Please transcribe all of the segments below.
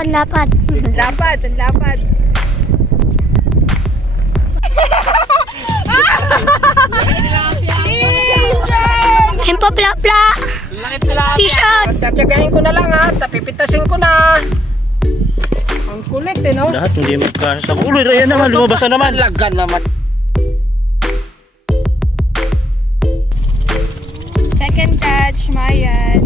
ang lapad. Lapad, ang lapad. Ayun po, pla-pla. Fish out. Tatiyagahin ko na lang ha. Tapipitasin ko na. Ang kulit eh, no? Lahat hindi magkasa sa ulo. Ayan naman, lumabas na naman. Talaga naman. Second catch, Mayan.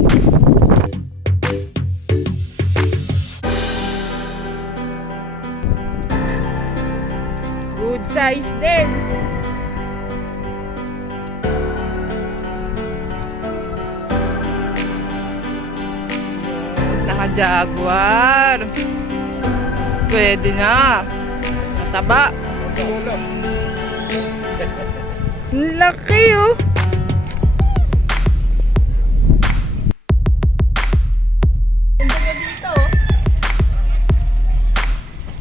Good size din. Naka-jaguar. Pwede na. Mataba. Ang laki oh. Dito.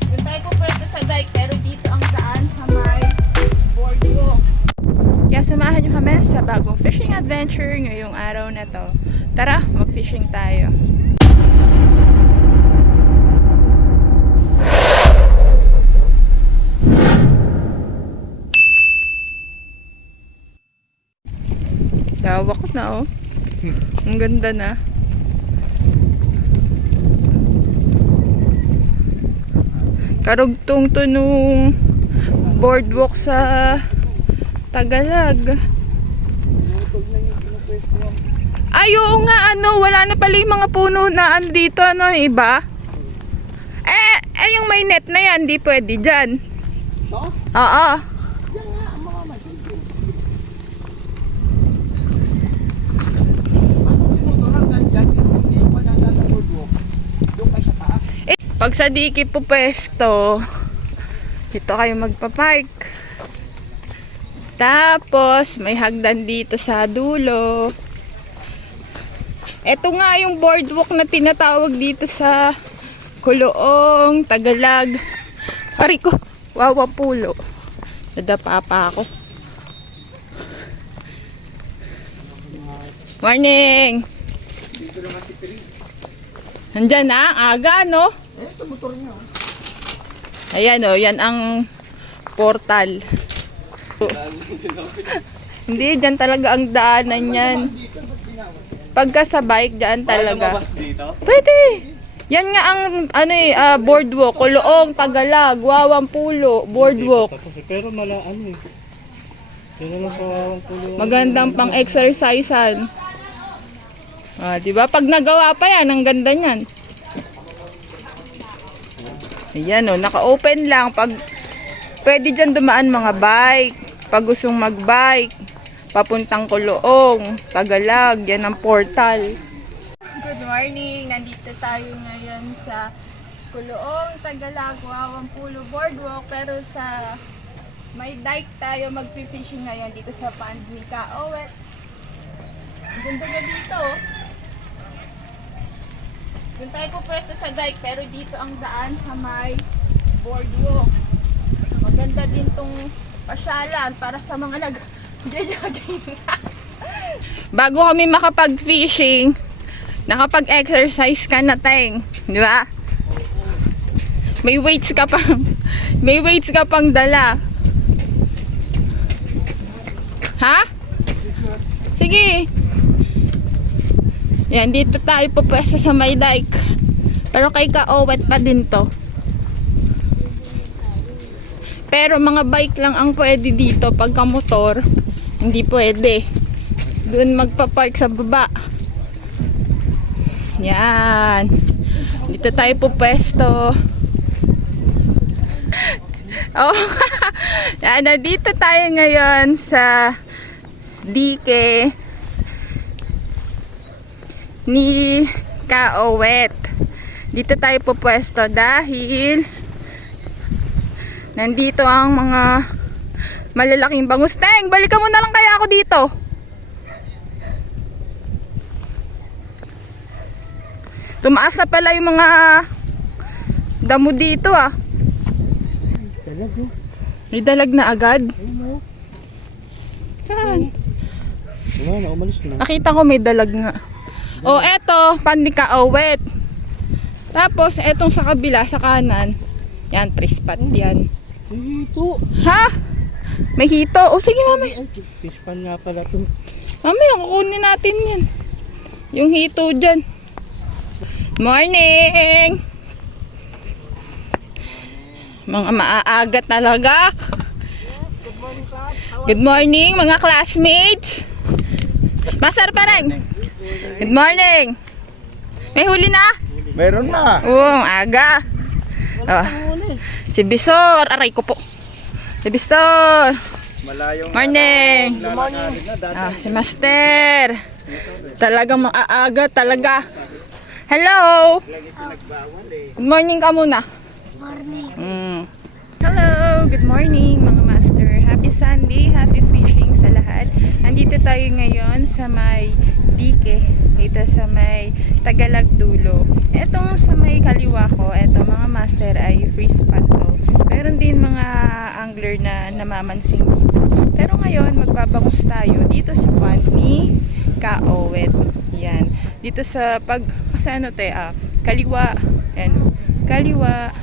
Doon tayo po pwede sa dike, pero dito ang daan sa may boardwalk. Kaya samahan nyo kami sa bagong fishing adventure ngayong araw na to. Tara, mag-fishing tayo. Lawak na oh. Ang ganda na. Karugtong to nung boardwalk sa Tagalog. Ay, oo nga, ano, wala na pala yung mga puno na andito, ano, iba? Yung may net na yan, di pwede dyan. Oo. Pag sa diki po pwesto, dito kayo magpapark. Tapos, may hagdan dito sa dulo. Ito nga yung boardwalk na tinatawag dito sa Kuloong, Tagalog. Ari ko, wawapulo. Nadapa pa ako. Morning! Nandyan na, aga no? Ayan o, yan ang portal. Hindi, dyan talaga ang daanan yan. Pagka sa bike, dyan talaga. Pwede! Yan nga ang boardwalk. Kuloong, Tagalog, Wawampulo, boardwalk. Pero ano eh. Yan lang sa Wawampulo. Magandang pang-exercisean. Diba? Pag nagawa pa yan, ang ganda niyan. Ayan o, naka-open lang. Pag pwede dyan dumaan mga bike. Pag gustong mag-bike, papuntang Kuloong, Tagalog, yan ang portal. Good morning! Nandito tayo ngayon sa Kuloong, Tagalog, Wawampulo boardwalk. Pero sa may dike tayo magpipishing ngayon dito sa pond ni Kaowet. Ganda na dito. Doon tayo po pwesto sa dike, pero dito ang daan sa may boardwalk. Maganda din tong pasyalan para sa mga nag-jogging. Bago kami makapag-fishing, nakapag-exercise ka na, Teng. Di ba? May weights ka pang dala. Ha? Sige. Yan, dito tayo pupwesto sa may dike. Pero kay Kaowet pa din to. Pero mga bike lang ang pwede dito. Pagka motor, hindi pwede. Doon magpa-park sa baba. Yan. Dito tayo pupwesto. Oh. Yan, dito tayo ngayon sa dike ni Kaowet. Dito tayo pupwesto dahil nandito ang mga malalaking bangus. Teng, balikan mo na lang kaya ako dito. Tumaas na pala yung mga damo dito ah. May dalag na agad. Saan? Wala na, umalis na. Nakita ko may dalag nga. O eto, pan ni Kaowet. Tapos, etong sa kabila, sa kanan, yan, pre-spot yan. Ito. Ha? May hito. O, sige, mamaya. Ay, fish pan nga pala to. Mamaya, kukunin natin yan. Yung hito dyan. Morning! Mga maaaga talaga. Good morning, mga classmates. Master pa rin. Good morning. May huli na? Meron na. Oo, ang aga. Oh. Si Bisor. Aray ko po. Si Bisor. Malayong Morning. Good morning. Si Master. Talagang maaga talaga. Hello. Good morning ka muna. Morning. Hello. Good morning mga Master. Happy Sunday. Happy fishing sa lahat. Nandito tayo ngayon sa may dike. Dito sa may Tagalog dulo. Etong sa may kaliwa ko, eto mga Master ay free spot to. Meron din mga angler na namamansing dito. Pero ngayon, magbabangus tayo dito sa pond ni Kaowet. Yan. Dito sa kaliwa, kaliwa,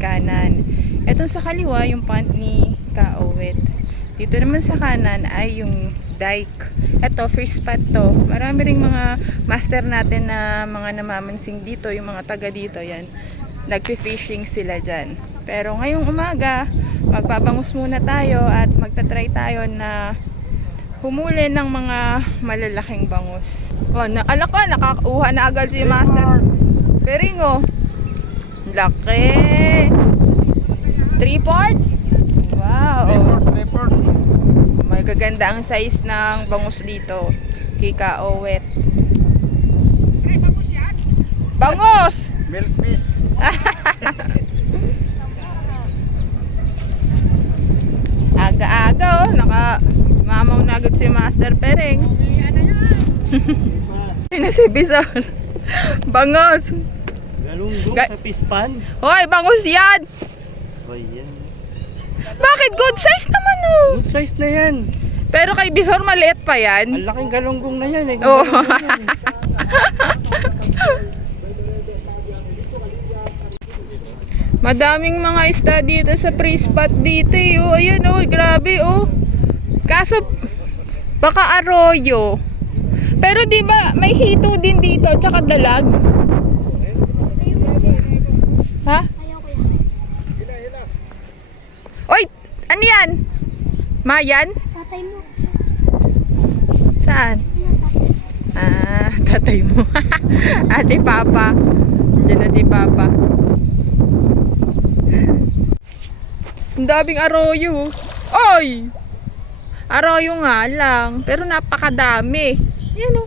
kanan. Etong sa kaliwa, yung pond ni Kaowet. Dito naman sa kanan ay yung dike. Ito, first spot to. Marami ring mga master natin na mga namamansing dito, yung mga taga dito, yan. Nagpi-fishing sila dyan. Pero ngayong umaga, magpapangus muna tayo at magta-try tayo na humuli ng mga malalaking bangus. Oh, nakakakuha na agad si master. Peringo. Laki. 3/4? Wow. Report. May gaganda ang size ng bangus dito. Kay Kaowet. Bangus! Milk fish. Aga-aga mamaw na agad si Master Pereng. Ano si Bisor? Bangus! Galunggong sa fish pan. Hoy, bangus yan! Hoy, yan. Bakit? Good size naman oh! Good size na yan. Pero kay Bisor maliit pa yan. Ang laking galunggong na yan eh. Oh. Madaming mga isda dito sa free spot dito eh. Oh, ayan oh, grabe oh. Kaso baka arroyo. Pero di ba may hito din dito tsaka dalag? Ha? Oy, ano yan? Mayan? Tatay mo. Saan? Ah, tatay mo. Si Papa. Nandiyan na si Papa. Ang daming arroyo. Oy! Arroyo nga lang. Pero napakadami. Yan o.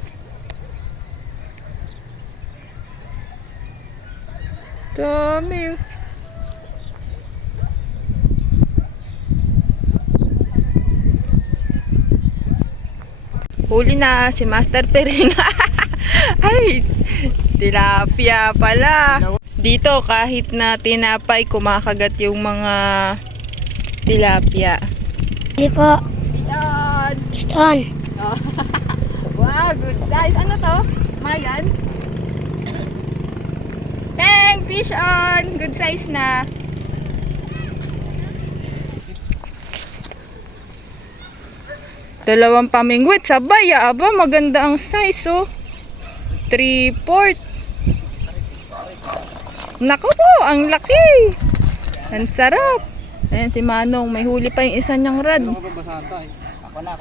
Dami o. Huli na si Master Pereng. Ay, tilapia pala. Dito kahit na tinapay, kumakagat yung mga tilapia. Hindi po. Piston! Piston. Wow, good size. Ano to? Mayan? Peng! Fish on! Good size na. Dalawang pamingwit. Sabay, aba, maganda ang size, oh. 3/4. Naku po, ang laki. Ang sarap. Ayan si Manong, may huli pa yung isa niyang rad. Ako na.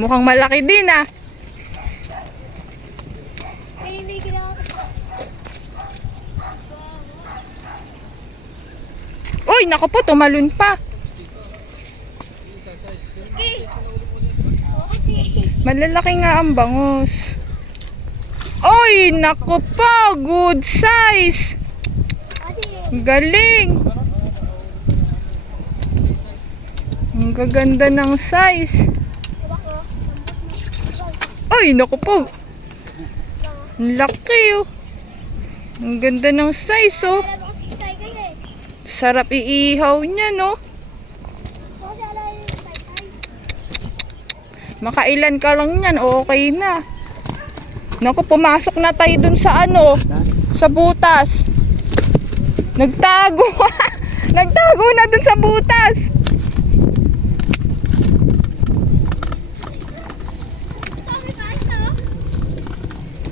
Mukhang malaki din ah. Uy, naku po, tumalun pa. Malalaki nga ang bangus. Uy, naku po, good size. Galing. Ang gaganda ng size. Uy, naku po. Ang laki oh. Ang ganda ng size oh. Sarap iihaw niya no. Makailan ka lang yan, okay na. Naku, pumasok na tayo dun sa ano, sa butas. Nagtago. Nagtago na dun sa butas.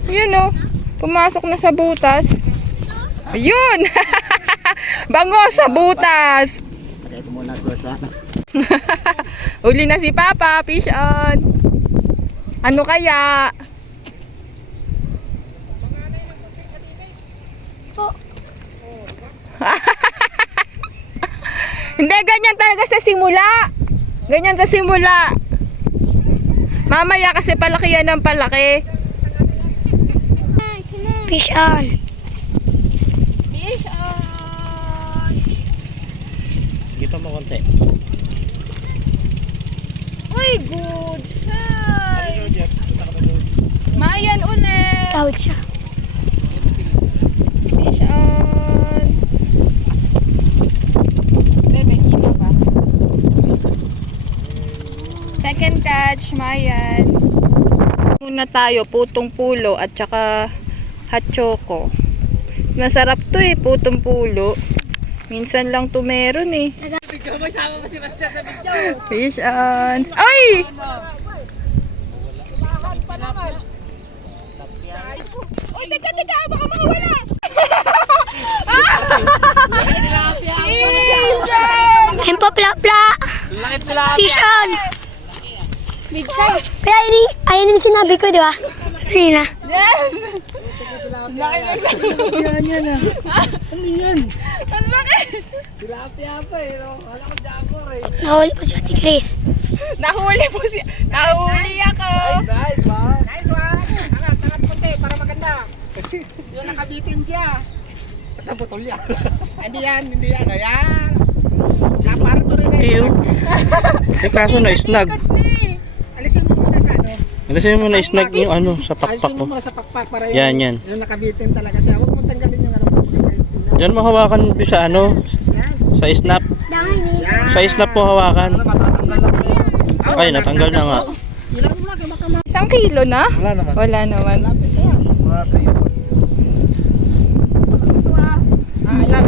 Yun oh, pumasok na sa butas. Ayun. Bango sa butas. Lagay ko muna ko sa Uli na si Papa, fish on. Ano kaya? Hindi, ganyan talaga sa simula. Ganyan sa simula. Mamaya kasi palaki yan ng palaki. Fish on. Fish on. Sige pa mo konti. Uy, good size. Mayan ulit. Tawid siya. Fish on. Bebe, kita pa. Second catch, Mayan. Muna tayo, putong pulo at saka hot choco. Masarap to eh, putong pulo. Minsan lang to meron eh. Fish on. Ay! Oy, teka, baka makawala. Fish on! Ayun po, pla-pla. Fish on. Kaya ayun yung sinabi ko, di ba? Kanina. Yes! Laki na yan ah. Ano yan? Ang laki! tilapia pa eh, no? Wala ko dapor eh. Nahuli po si Ate Chris. Nahuli po siya. Nahuli ako. Nice one. Nice one. Angat puti para maganda. Yung nakabitin siya. Naputol yan. Hindi yan. Ayan. Para to rin Ew. Eh kaso na-snag. Alisin mo muna sa ano. Alisin mo na-snag yung ano sa pakpak Alisin ko. mo muna sa pakpak para yung, Yan. yung nakabitin talaga siya. Huwag mo tanggalin yung ano. Diyan mo hawakan sa ano, Yes. sa snap. Dami ni. Yan. Sa snap po hawakan. Oh, Ay, natanggal na nga. Ilan mo lang kay Makama. 1 kilo na? Wala naman. Wala naman. Lapit ka yan. Mga 3 Ito ah. Alam.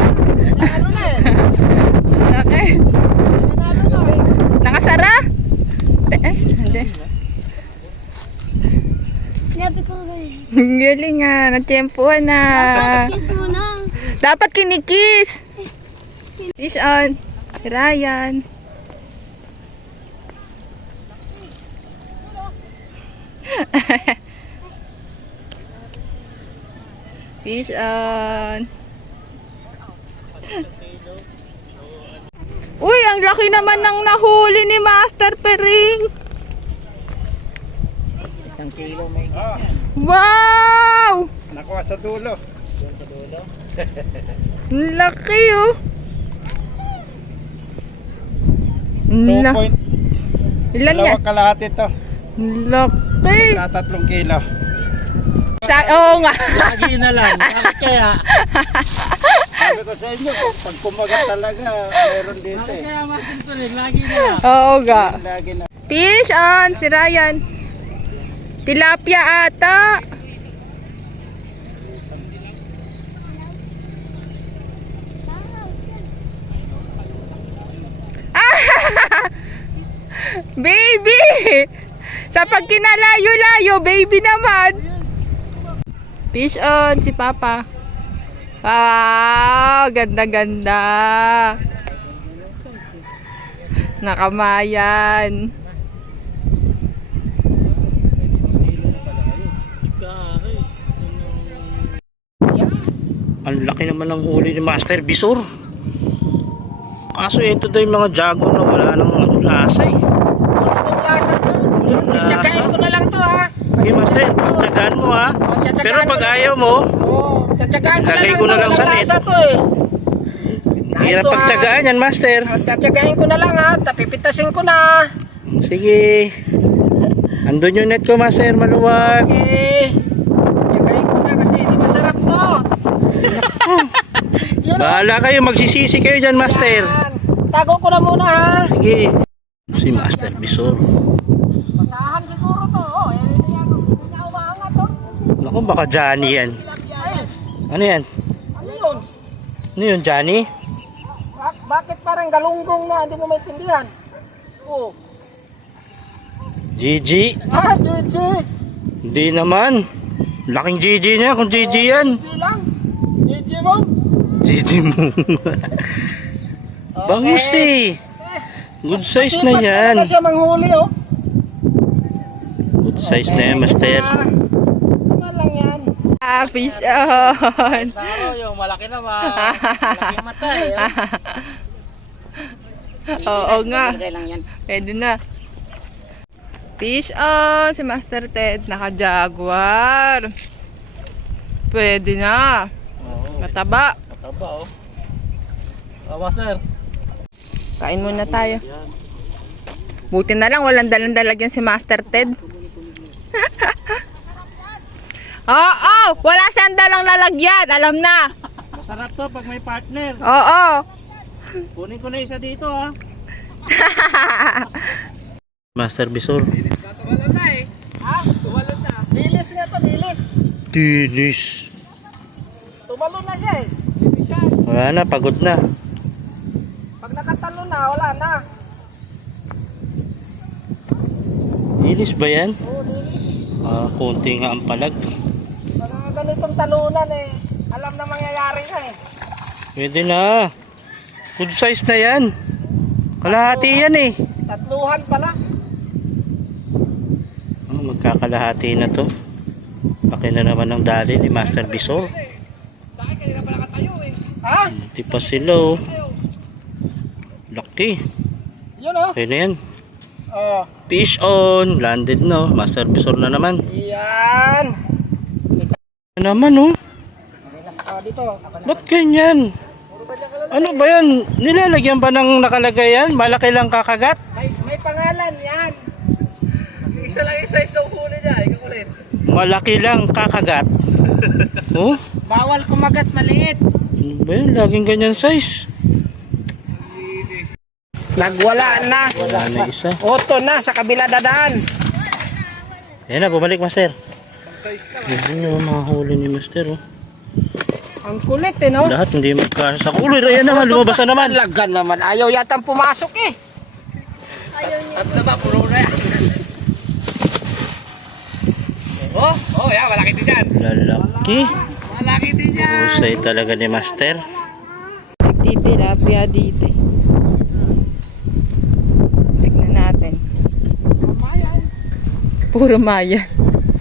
Ano na eh. Laki. Nanalo na eh. Nakasara? Hindi. Sinabi ko ganyan. Galing nga. Natsyempohan na. Kiss mo na. Dapat kinikis. Fish on. Si Ryan. Fish on. Uy, ang laki naman ng nahuli ni Master Pering. 1 kilo may Wow! nakuha sa dulo. Ang laki oh. Ang la- Ilan yan? kalahati ito. Ang laki. Sa 3 kilo. Oo nga. Lagi na lang. Bakit kaya? Sabi ko sa inyo, pag kumagat talaga, meron dito eh. Lagi na lang. Oo nga. Lagi na. Fish on, si Ryan. Tilapia ata. Baby! Sa pag kinalayo-layo, baby naman. Fish on, si Papa. Wow, ganda-ganda. Nakamayan. Ang laki naman ng huli ni Master Bisor. Kaso ito daw yung mga jago na wala namang lasa eh. Anong lasa to? Tiyagain ko na lang to ha. Sige Master, pagtsagaan mo ha. Pero pag ayaw mo, Oo, tiyagain ko na lagay lang ko na to. lang sa Walang net. lasa to eh. hirap pagtsagaan yan Master. Tiyagain ko na lang ha. Tapipitasin ko na. Sige. Andun yung net ko Master, maluwag. Okay. Tiyagain ko na kasi hindi masarap to. Bahala kayo, magsisisi kayo dyan Master. Yan. Tago ko na muna ha. Sige. Si Master Bisor. Basahan siguro to. Oh, hindi niya umaangat to. Ako baka Johnny yan. Ano yan? Ano yun? Ano yun, Johnny? Bakit parang galunggong na? Hindi mo maintindihan. Oh. Gigi? Ah, GG. Hindi naman. Laking Gigi niya kung Gigi yan. GG lang. GG mo. Gigi mo. Bangus eh. Good size na yan. Masipag talaga siya manghuli, oh. Good size na yan, master. Tama lang yan. Fish on. Saro, yung malaki naman. Malaki mata eh. Oo nga. Lang yan. Pwede na. Fish on. Si Master Ted. Naka-jaguar. Pwede na. Mataba. Mataba, oh. Master. Kain muna tayo. Buti na lang walang dalang-dalag yan si Master Ted. Oo, wala siyang dalang lalagyan. Alam na. Masarap to pag may partner. Oo. Kunin ko na isa dito ha. Master Bisor. Tumalon na eh. Ha? Tumalon na. Nilis nga to, nilis. Dinis. Tumalon na siya eh. Wala na, pagod na. Pag nakatalon na, wala na. Dinis ba yan? Oo, nilis. Konti nga ang palag. Pag ganitong talunan eh, alam na mangyayari na eh. Pwede na. Good size na yan. Kalahati yan eh. Tatluhan pala. Magkakalahati na to. Laki na naman ng dali ni Master Bisor. Sa akin, kanina pala katayo eh. Ha? Hindi pa sila oh. Laki. Yun oh. Pwede yan. Oh. Fish on. Landed no. Master Bisor na naman. Yan. Ano naman oh. Dito. Ba't ganyan? Ano ba yan? Nilalagyan ba ng nakalagay yan? Malaki lang kakagat? May pangalan yan. Isa lang yung size ng huli niya. Ikaw ulit. Malaki lang kakagat. Oh? Bawal kumagat maliit. Ano ba yan? Laging ganyan size. Nagwala na. Wala na isa. Oto na sa kabila dadaan. Ayan na, bumalik Master. Yan yung mga huli ni Master oh. Ang kulit eh no. Lahat hindi magkasa sa kulo. Ayan naman, lumabas na naman. Lagan naman. Ayaw yatang pumasok eh. At ba puro na yan. Oh, yan. Malaki din yan. Lalaki. Malaki din yan. Usay talaga ni Master. Nagtitilapia dito. Tignan natin. Mayan. Puro maya.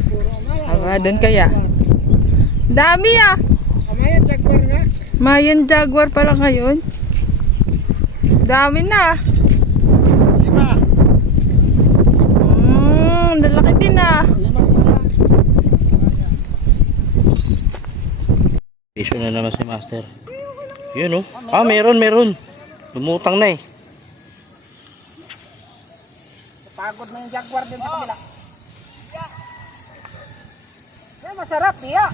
Puro mayan. Aba, doon kaya. Dami ah. Mayan, jaguar nga. Mayan jaguar pala ngayon. Dami na. 5. Lalaki din ah. 5 pala. Piso na naman si Master. Yun oh. Meron. Lumutang na eh. Pagod na yung jaguar din sa kabila. Yan, masarap. Iya.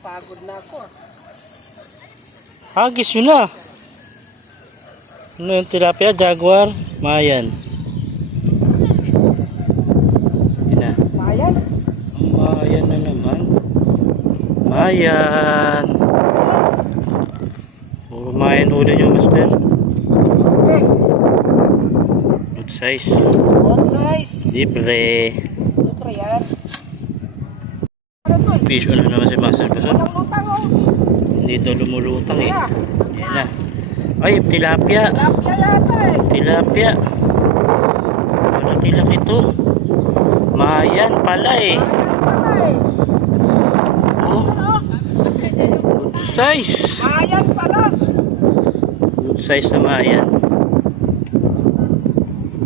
Pagod na ako. Hagis yun na. Ano yung tilapia? Jaguar? Mayan. Yun na. Mayan. Ang Mayan na naman. Mayan. Puro Mayan huli nyo, Master. Okay. Good size. Good size. Libre. Libre yan. Ano to eh? Fish on na naman si Master. Gusto? Walang lutang oh. Hindi ito lumulutang eh. Kaya. Yan na. Ay, tilapia. Tilapia yata eh. Tilapia. Malaki-laki to. Mayan pala eh. Mayan pala eh. Oh, Ano? good size. Mayan pala. Good size na Mayan.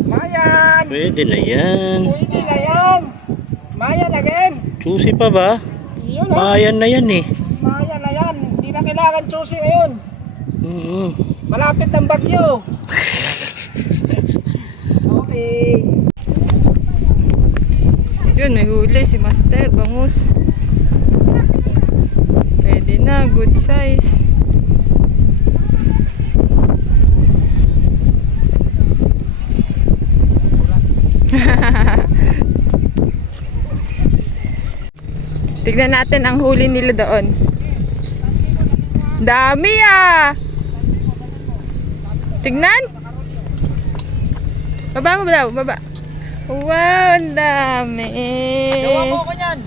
Mayan. Pwede na yan. Pwede na yan. Mayan again. Juicy pa ba? Yun oh. Mayan na yan eh. Mayan na yan. Hindi na kailangan choosy ngayon. Malapit ng bagyo. Okay. Yun, may huli si Master. Bangus. Pwede na. Good size. Tignan natin ang huli nila doon. Dami ah! Tignan! Baba mo daw, baba. Wow, ang dami. Gawa mo ako niyan.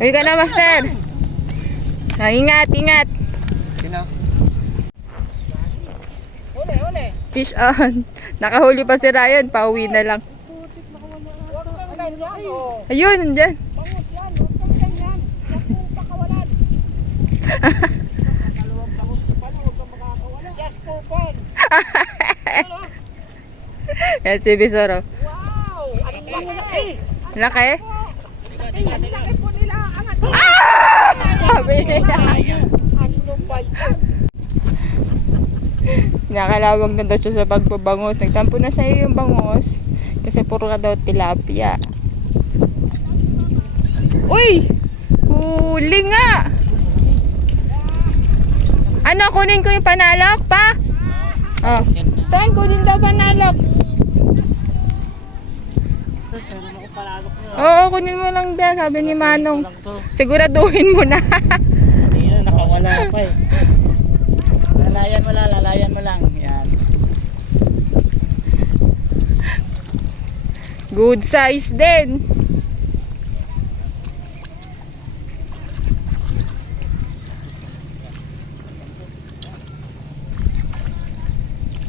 Uy ka na, master. Ah, ingat, ingat. Sino? Uli. Fish on. Nakahuli pa si Ryan, pauwi na lang. Huwag kang ganyan. Oh. Ayun, nandyan. Bangus yan. Huwag kang ganyan. Huwag kang pakawalan. Dalawang bangus pa lang. Huwag kang makakawalan. Just for fun. Ano? Yan si Bisoro. Wow! Ang laki! Laki? Ang laki po nila. Angat. Sabi niya. Ano ba yan? Nakalawag na daw siya sa pagbabangot. Nagtampo na sa'yo yung bangos. Kasi puro ka daw tilapia. Uy! Huli nga! Ano, kunin ko yung panalok pa? Oh. Saan kunin daw panalok? Oo, kunin mo lang dyan, sabi ni Manong. Siguraduhin mo na. Nakawala pa eh. Lalayan mo lang. Yan. Good size din.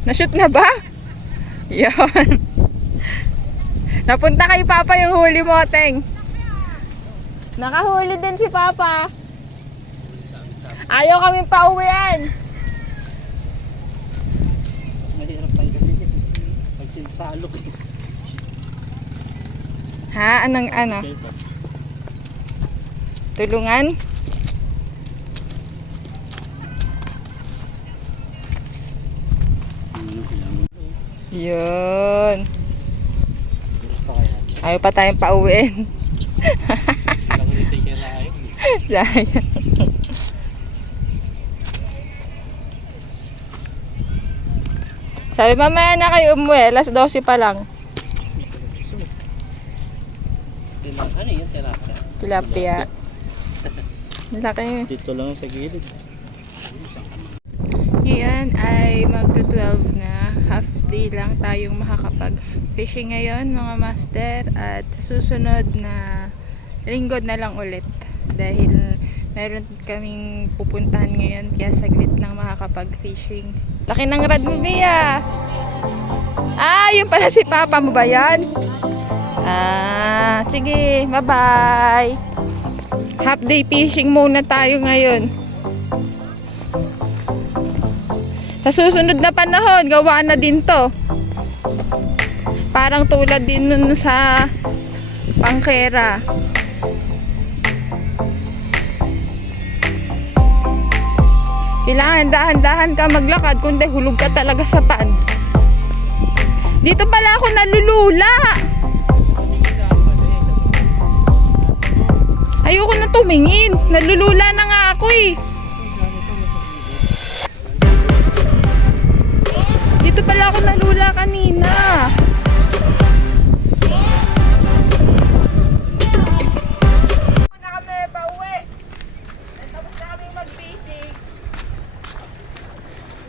Na-shoot na ba? Yan. Napunta kay Papa yung huli mo, Teng. Nakahuli din si Papa. Ayaw kaming pauwian. Mahirap pa kasi pag sinsalok. Ha? Anong ano? Tulungan? Yun. Ayaw pa tayong pauwiin. Sayang. Sabi mamaya na kayo umuwi, alas 12 pa lang. Ano yun? Tilapia? Tilapia. Laki. Dito lang sa gilid. Ngayon ay magto-12 na. Half day lang tayong makakapag-fishing ngayon mga master. At sa susunod na linggo na lang ulit. Dahil meron kaming pupuntahan ngayon. Kaya saglit lang makakapag-fishing. Laki ng rad mo, Bea. Ah, yun pala si Papa mo ba yan? Ah, sige. Bye-bye. Half day fishing muna tayo ngayon. Sa susunod na panahon, gawaan na din to. Parang tulad din nun sa Pangkera. Kailangan dahan-dahan ka maglakad, kundi hulog ka talaga sa pan. Dito pala ako nalulula. Ayoko na tumingin. Nalulula na nga ako eh. Dito pala ako nalula kanina. Na kami pauwi. Tapos na kami mag-fishing.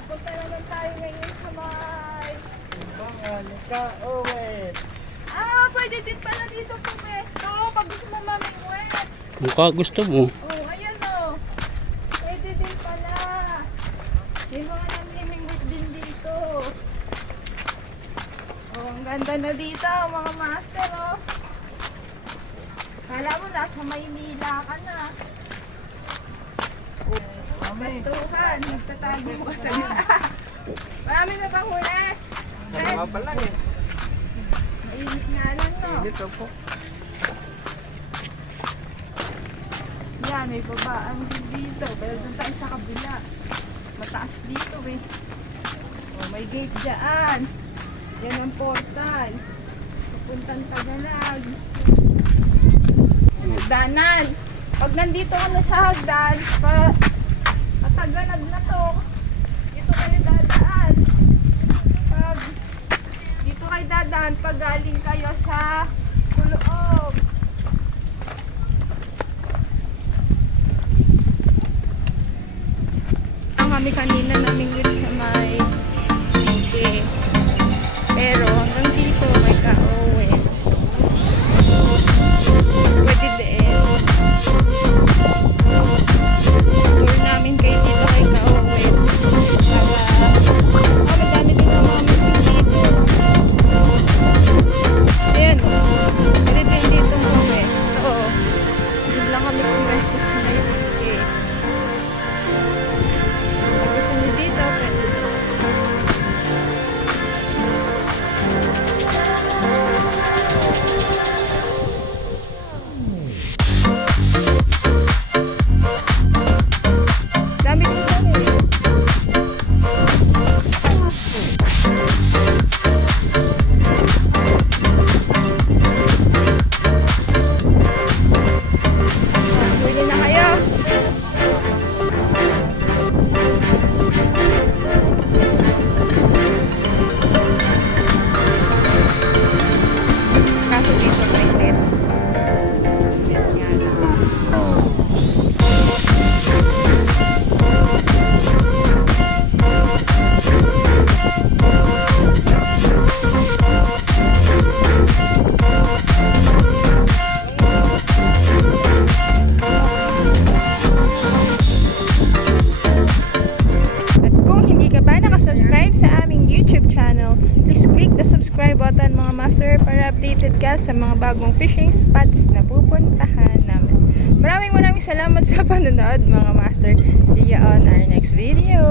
Punta naman tayo ngayon sa may... Ah, pwede din pala dito pumesto. Pag gusto mo mamingwet. Mukha gusto mo. Oh, ayan o. Pwede din pala. May mga namimingwit din dito. Oh, ang ganda na dito, mga master, oh. Kala mo nasa Maynila ka na. Oh, Tuhan, nagtatago mo kasi. Marami na bang huli? Dalawa pa lang eh. Mainit nga lang, no? Dito po. Yan, may babaan din dito. Pero doon tayo sa kabila. Mataas dito eh. Oh, may gate dyan. Yan ang portal. Papuntang Tagalog. Hagdanan. Pag nandito ka na sa hagdan, pataganag na to. Dito kayo dadaan. Pag dito kayo dadaan, pag galing kayo sa Kuloob. kami kanina namingwit sa may Pike. Pero hanggang dito may Ka-Owen. Pwede din. Tour namin kayo dito kay Ka-Owen. Para madami din ang mga museum dito. Ayan o. Pwede din dito pumesto. Doon lang kami pumesto sa may Pike. Pag gusto nyo dito, pwede din. Dami din dyan eh. Bili na kayo. Kaso dito mainit. Yan nga lang. At kung hindi ka pa nakasubscribe sa aming YouTube channel, please click the subscribe button mga master para updated ka sa mga bagong fishing spots na pupuntahan namin. Maraming salamat sa panonood mga master. See you on our next video.